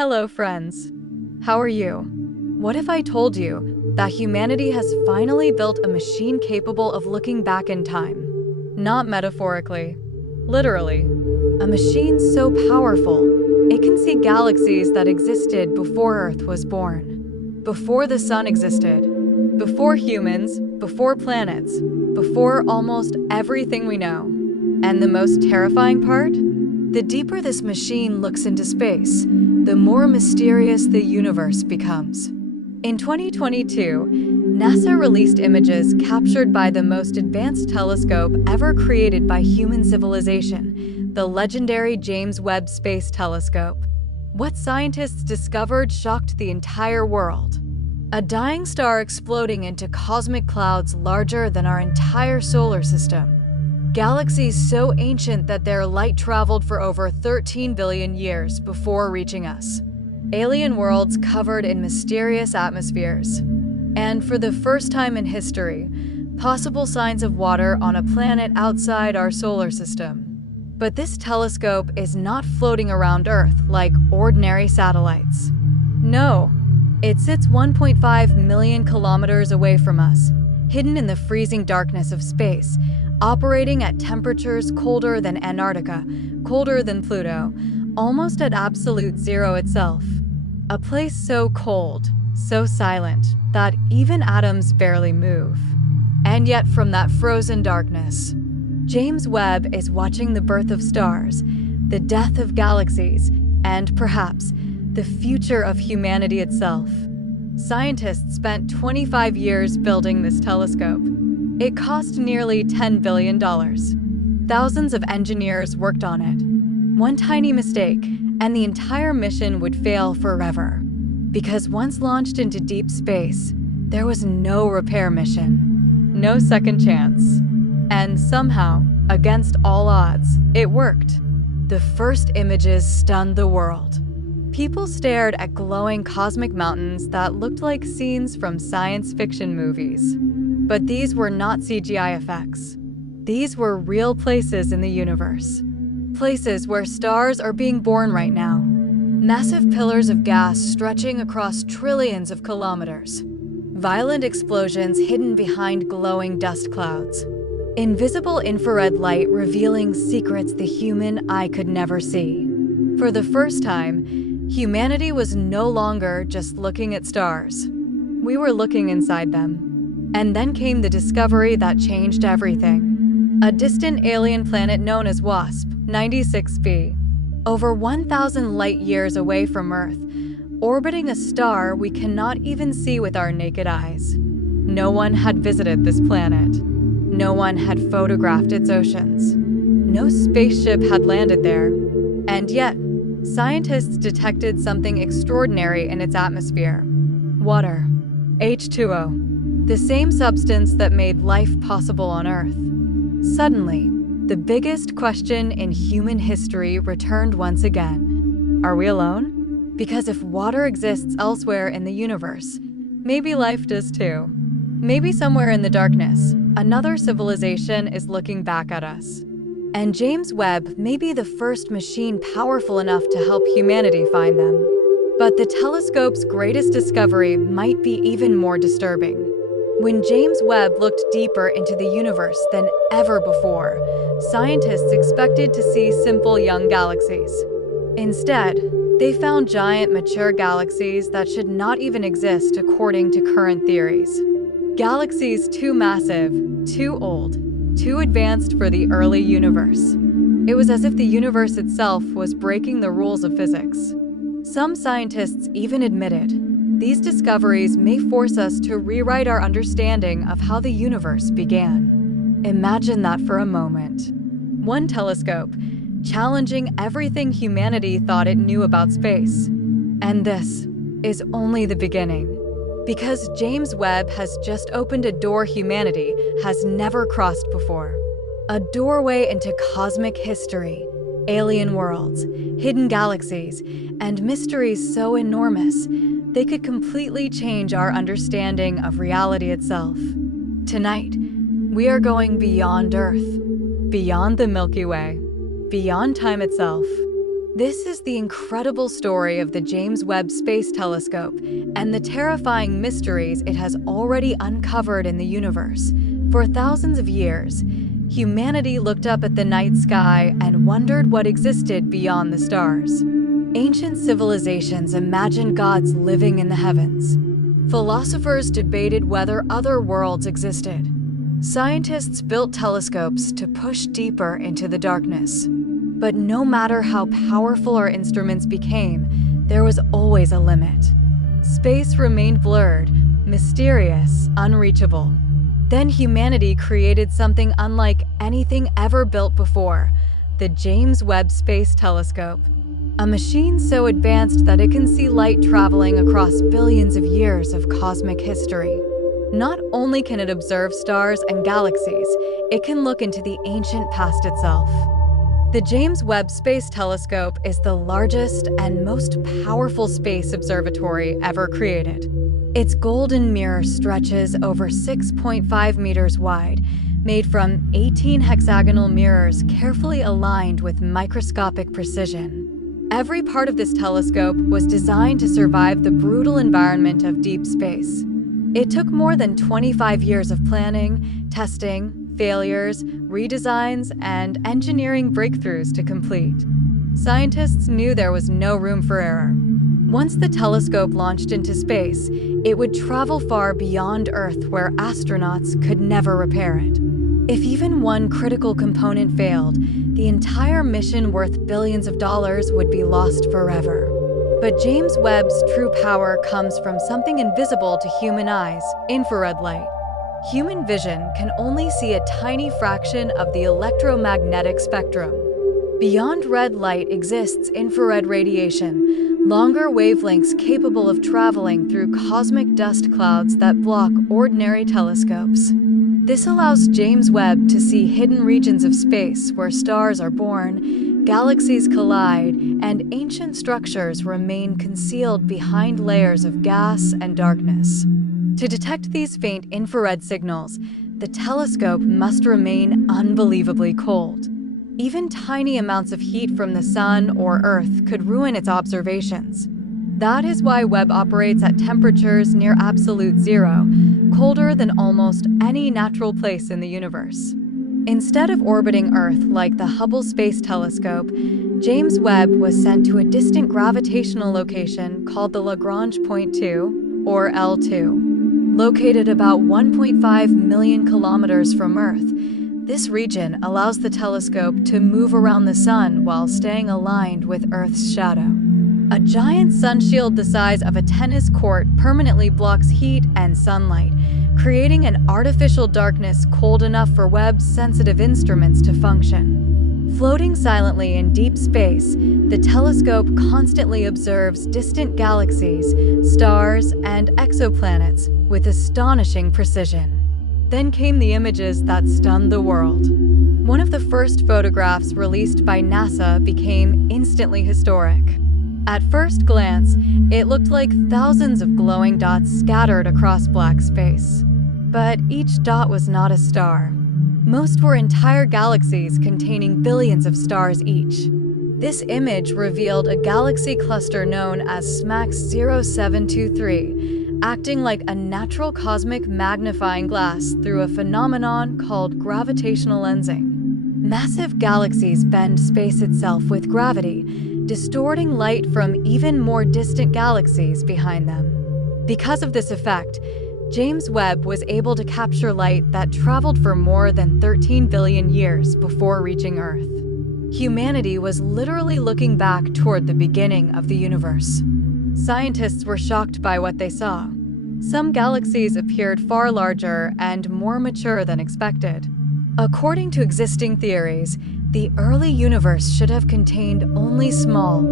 Hello, friends. How are you? What if I told you that humanity has finally built a machine capable of looking back in time? Not metaphorically, literally. A machine so powerful, it can see galaxies that existed before Earth was born, before the sun existed, before humans, before planets, before almost everything we know. And the most terrifying part? The deeper this machine looks into space, the more mysterious the universe becomes. In 2022, NASA released images captured by the most advanced telescope ever created by human civilization, the legendary James Webb Space Telescope. What scientists discovered shocked the entire world. A dying star exploding into cosmic clouds larger than our entire solar system. Galaxies so ancient that their light traveled for over 13 billion years before reaching us. Alien worlds covered in mysterious atmospheres. And for the first time in history, possible signs of water on a planet outside our solar system. But this telescope is not floating around Earth like ordinary satellites. No, it sits 1.5 million kilometers away from us, hidden in the freezing darkness of space, operating at temperatures colder than Antarctica, colder than Pluto, almost at absolute zero itself. A place so cold, so silent, that even atoms barely move. And yet from that frozen darkness, James Webb is watching the birth of stars, the death of galaxies, and perhaps the future of humanity itself. Scientists spent 25 years building this telescope. It cost nearly $10 billion. Thousands of engineers worked on it. One tiny mistake, and the entire mission would fail forever. Because once launched into deep space, there was no repair mission, no second chance. And somehow, against all odds, it worked. The first images stunned the world. People stared at glowing cosmic mountains that looked like scenes from science fiction movies. But these were not CGI effects. These were real places in the universe. Places where stars are being born right now. Massive pillars of gas stretching across trillions of kilometers. Violent explosions hidden behind glowing dust clouds. Invisible infrared light revealing secrets the human eye could never see. For the first time, humanity was no longer just looking at stars. We were looking inside them. And then came the discovery that changed everything. A distant alien planet known as WASP 96b, over 1,000 light years away from Earth, orbiting a star we cannot even see with our naked eyes. No one had visited this planet. No one had photographed its oceans. No spaceship had landed there. And yet, scientists detected something extraordinary in its atmosphere. Water. H2O. The same substance that made life possible on Earth. Suddenly, the biggest question in human history returned once again. Are we alone? Because if water exists elsewhere in the universe, maybe life does too. Maybe somewhere in the darkness, another civilization is looking back at us. And James Webb may be the first machine powerful enough to help humanity find them. But the telescope's greatest discovery might be even more disturbing. When James Webb looked deeper into the universe than ever before, scientists expected to see simple young galaxies. Instead, they found giant mature galaxies that should not even exist according to current theories. Galaxies too massive, too old, too advanced for the early universe. It was as if the universe itself was breaking the rules of physics. Some scientists even admitted these discoveries may force us to rewrite our understanding of how the universe began. Imagine that for a moment. One telescope, challenging everything humanity thought it knew about space. And this is only the beginning. Because James Webb has just opened a door humanity has never crossed before. A doorway into cosmic history, alien worlds, hidden galaxies, and mysteries so enormous they could completely change our understanding of reality itself. Tonight, we are going beyond Earth, beyond the Milky Way, beyond time itself. This is the incredible story of the James Webb Space Telescope and the terrifying mysteries it has already uncovered in the universe. For thousands of years, humanity looked up at the night sky and wondered what existed beyond the stars. Ancient civilizations imagined gods living in the heavens. Philosophers debated whether other worlds existed. Scientists built telescopes to push deeper into the darkness. But no matter how powerful our instruments became, there was always a limit. Space remained blurred, mysterious, unreachable. Then humanity created something unlike anything ever built before, the James Webb Space Telescope. A machine so advanced that it can see light traveling across billions of years of cosmic history. Not only can it observe stars and galaxies, it can look into the ancient past itself. The James Webb Space Telescope is the largest and most powerful space observatory ever created. Its golden mirror stretches over 6.5 meters wide, made from 18 hexagonal mirrors carefully aligned with microscopic precision. Every part of this telescope was designed to survive the brutal environment of deep space. It took more than 25 years of planning, testing, failures, redesigns, and engineering breakthroughs to complete. Scientists knew there was no room for error. Once the telescope launched into space, it would travel far beyond Earth where astronauts could never repair it. If even one critical component failed, the entire mission worth billions of dollars would be lost forever. But James Webb's true power comes from something invisible to human eyes: infrared light. Human vision can only see a tiny fraction of the electromagnetic spectrum. Beyond red light exists infrared radiation, longer wavelengths capable of traveling through cosmic dust clouds that block ordinary telescopes. This allows James Webb to see hidden regions of space where stars are born, galaxies collide, and ancient structures remain concealed behind layers of gas and darkness. To detect these faint infrared signals, the telescope must remain unbelievably cold. Even tiny amounts of heat from the sun or Earth could ruin its observations. That is why Webb operates at temperatures near absolute zero, colder than almost any natural place in the universe. Instead of orbiting Earth like the Hubble Space Telescope, James Webb was sent to a distant gravitational location called the Lagrange Point 2, or L2. Located about 1.5 million kilometers from Earth, this region allows the telescope to move around the sun while staying aligned with Earth's shadow. A giant sunshield the size of a tennis court permanently blocks heat and sunlight, creating an artificial darkness cold enough for Webb's sensitive instruments to function. Floating silently in deep space, the telescope constantly observes distant galaxies, stars, and exoplanets with astonishing precision. Then came the images that stunned the world. One of the first photographs released by NASA became instantly historic. At first glance, it looked like thousands of glowing dots scattered across black space. But each dot was not a star. Most were entire galaxies containing billions of stars each. This image revealed a galaxy cluster known as SMACS 0723, acting like a natural cosmic magnifying glass through a phenomenon called gravitational lensing. Massive galaxies bend space itself with gravity, distorting light from even more distant galaxies behind them. Because of this effect, James Webb was able to capture light that traveled for more than 13 billion years before reaching Earth. Humanity was literally looking back toward the beginning of the universe. Scientists were shocked by what they saw. Some galaxies appeared far larger and more mature than expected. According to existing theories, the early universe should have contained only small,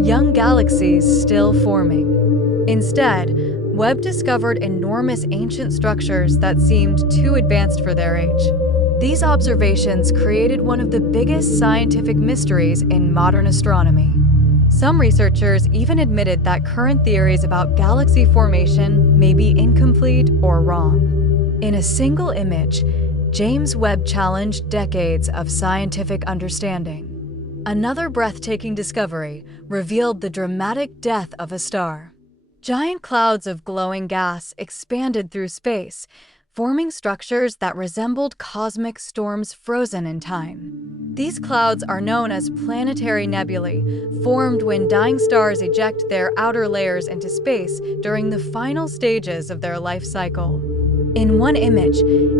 young galaxies still forming. Instead, Webb discovered enormous ancient structures that seemed too advanced for their age. These observations created one of the biggest scientific mysteries in modern astronomy. Some researchers even admitted that current theories about galaxy formation may be incomplete or wrong. In a single image, James Webb challenged decades of scientific understanding. Another breathtaking discovery revealed the dramatic death of a star. Giant clouds of glowing gas expanded through space, forming structures that resembled cosmic storms frozen in time. These clouds are known as planetary nebulae, formed when dying stars eject their outer layers into space during the final stages of their life cycle. In one image,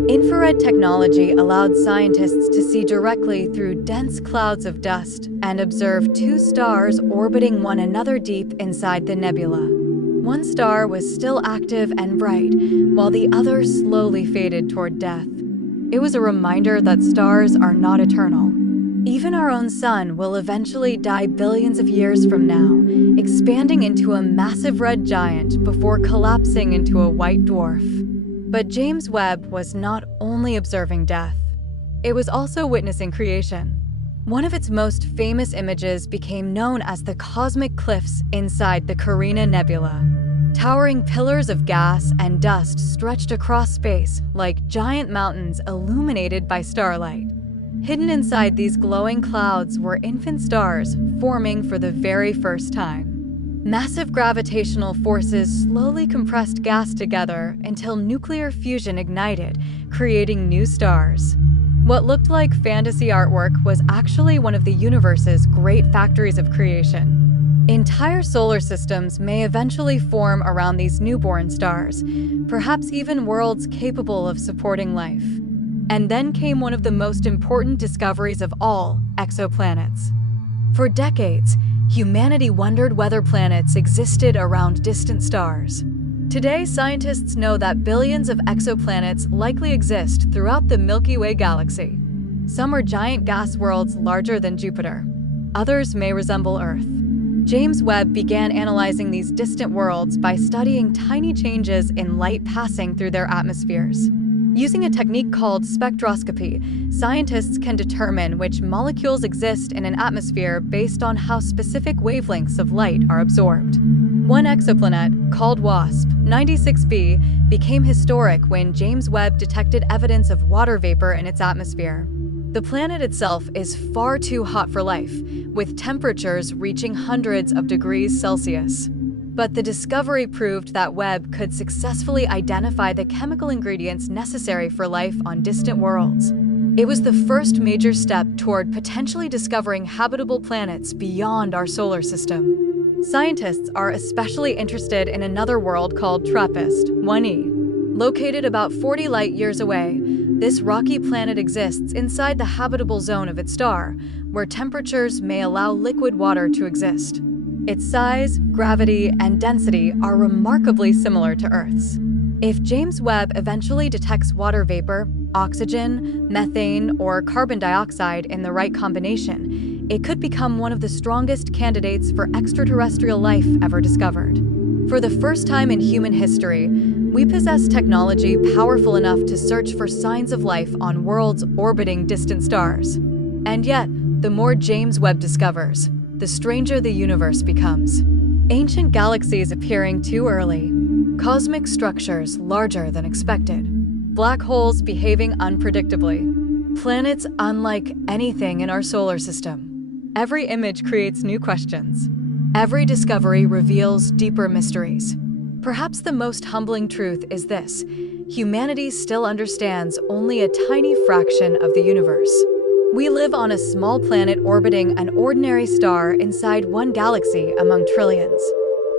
infrared technology allowed scientists to see directly through dense clouds of dust and observe two stars orbiting one another deep inside the nebula. One star was still active and bright, while the other slowly faded toward death. It was a reminder that stars are not eternal. Even our own sun will eventually die billions of years from now, expanding into a massive red giant before collapsing into a white dwarf. But James Webb was not only observing death. It was also witnessing creation. One of its most famous images became known as the cosmic cliffs inside the Carina Nebula. Towering pillars of gas and dust stretched across space like giant mountains illuminated by starlight. Hidden inside these glowing clouds were infant stars forming for the very first time. Massive gravitational forces slowly compressed gas together until nuclear fusion ignited, creating new stars. What looked like fantasy artwork was actually one of the universe's great factories of creation. Entire solar systems may eventually form around these newborn stars, perhaps even worlds capable of supporting life. And then came one of the most important discoveries of all, exoplanets. For decades, humanity wondered whether planets existed around distant stars. Today, scientists know that billions of exoplanets likely exist throughout the Milky Way galaxy. Some are giant gas worlds larger than Jupiter. Others may resemble Earth. James Webb began analyzing these distant worlds by studying tiny changes in light passing through their atmospheres. Using a technique called spectroscopy, scientists can determine which molecules exist in an atmosphere based on how specific wavelengths of light are absorbed. One exoplanet, called WASP 96b, became historic when James Webb detected evidence of water vapor in its atmosphere. The planet itself is far too hot for life, with temperatures reaching hundreds of degrees Celsius. But the discovery proved that Webb could successfully identify the chemical ingredients necessary for life on distant worlds. It was the first major step toward potentially discovering habitable planets beyond our solar system. Scientists are especially interested in another world called TRAPPIST-1e. Located about 40 light-years away, this rocky planet exists inside the habitable zone of its star, where temperatures may allow liquid water to exist. Its size, gravity, and density are remarkably similar to Earth's. If James Webb eventually detects water vapor, oxygen, methane, or carbon dioxide in the right combination, it could become one of the strongest candidates for extraterrestrial life ever discovered. For the first time in human history, we possess technology powerful enough to search for signs of life on worlds orbiting distant stars. And yet, the more James Webb discovers, the stranger the universe becomes. Ancient galaxies appearing too early, cosmic structures larger than expected, black holes behaving unpredictably, planets unlike anything in our solar system. Every image creates new questions. Every discovery reveals deeper mysteries. Perhaps the most humbling truth is this: humanity still understands only a tiny fraction of the universe. We live on a small planet orbiting an ordinary star inside one galaxy among trillions.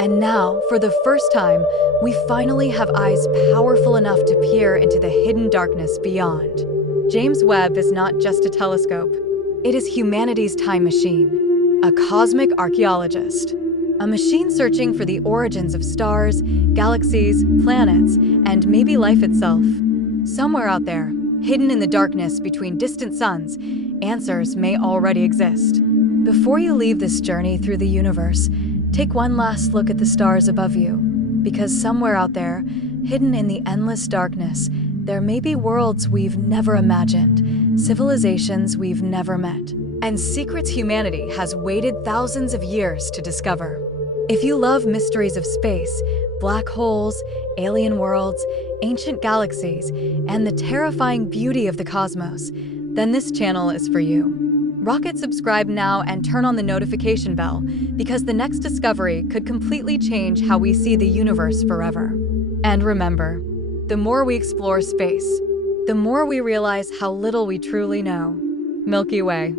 And now, for the first time, we finally have eyes powerful enough to peer into the hidden darkness beyond. James Webb is not just a telescope. It is humanity's time machine, a cosmic archaeologist, a machine searching for the origins of stars, galaxies, planets, and maybe life itself. Somewhere out there, hidden in the darkness between distant suns, answers may already exist. Before you leave this journey through the universe, take one last look at the stars above you, because somewhere out there, hidden in the endless darkness, there may be worlds we've never imagined, civilizations we've never met, and secrets humanity has waited thousands of years to discover. If you love mysteries of space, black holes, alien worlds, ancient galaxies, and the terrifying beauty of the cosmos, then this channel is for you. Rocket subscribe now and turn on the notification bell, because the next discovery could completely change how we see the universe forever. And remember, the more we explore space, the more we realize how little we truly know. Milky Way.